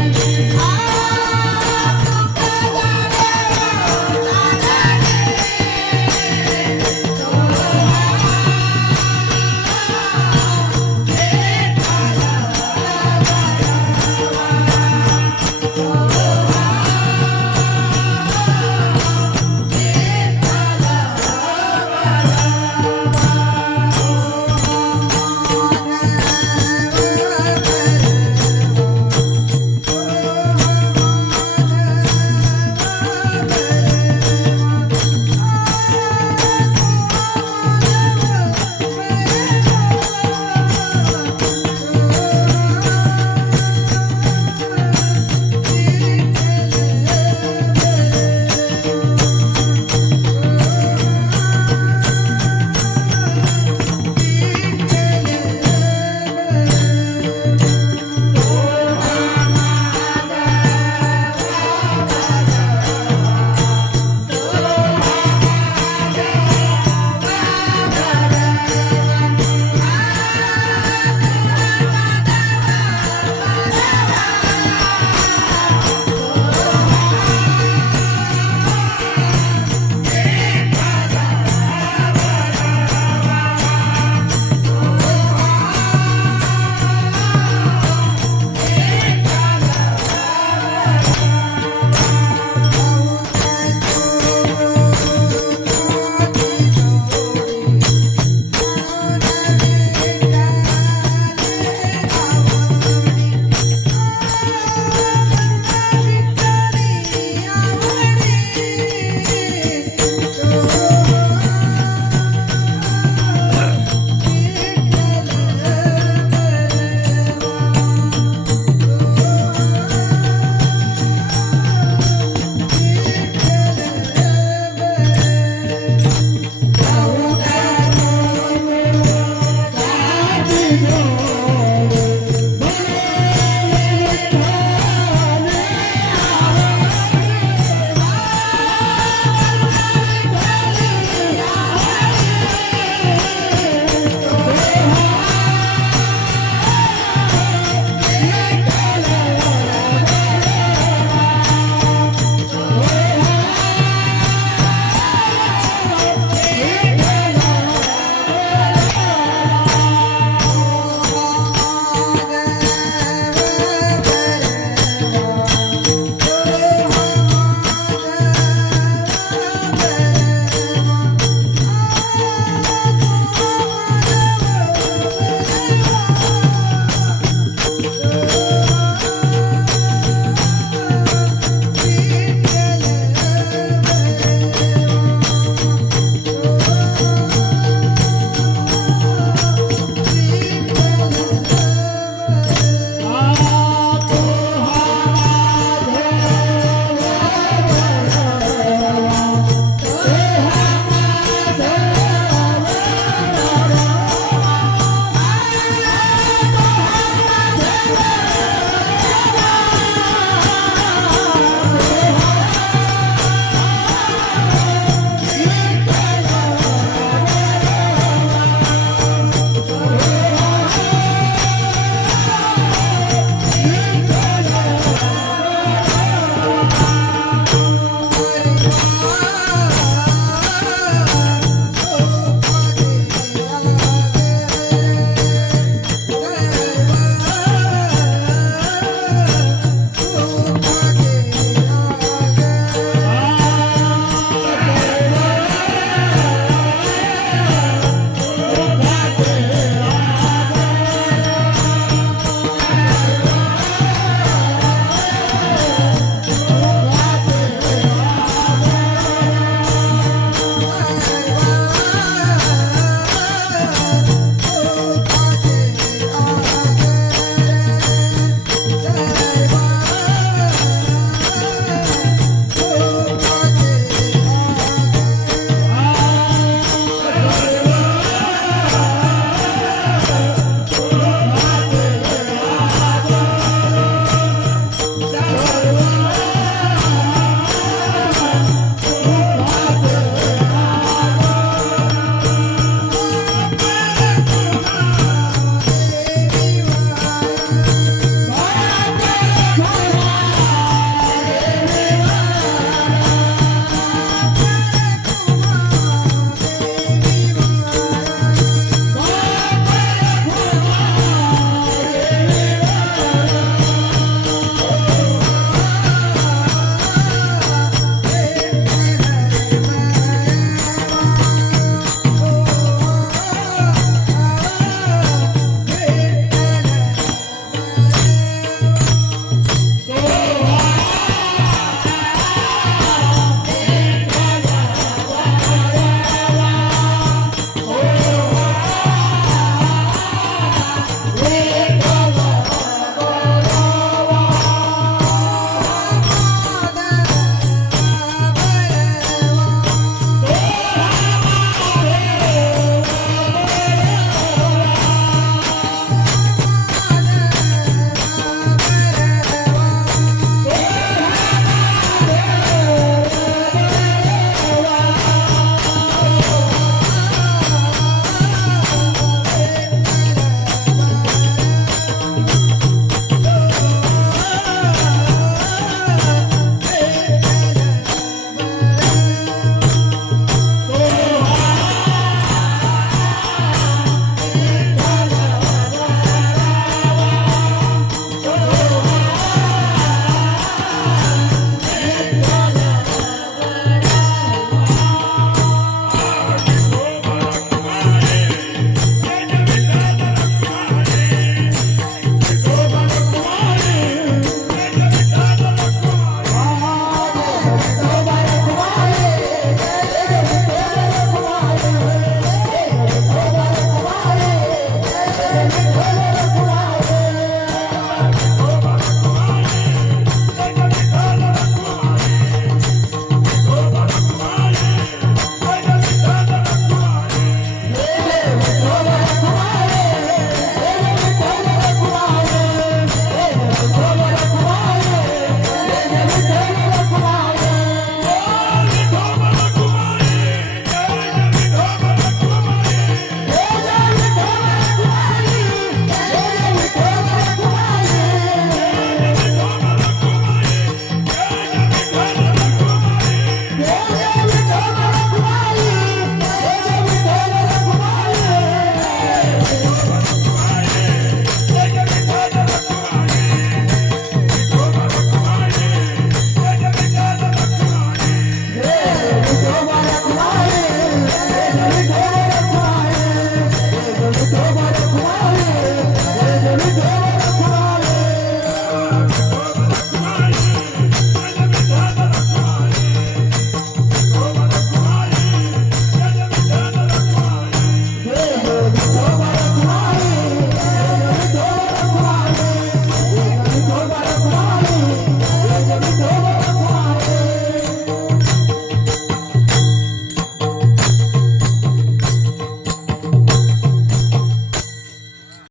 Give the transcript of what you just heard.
thank you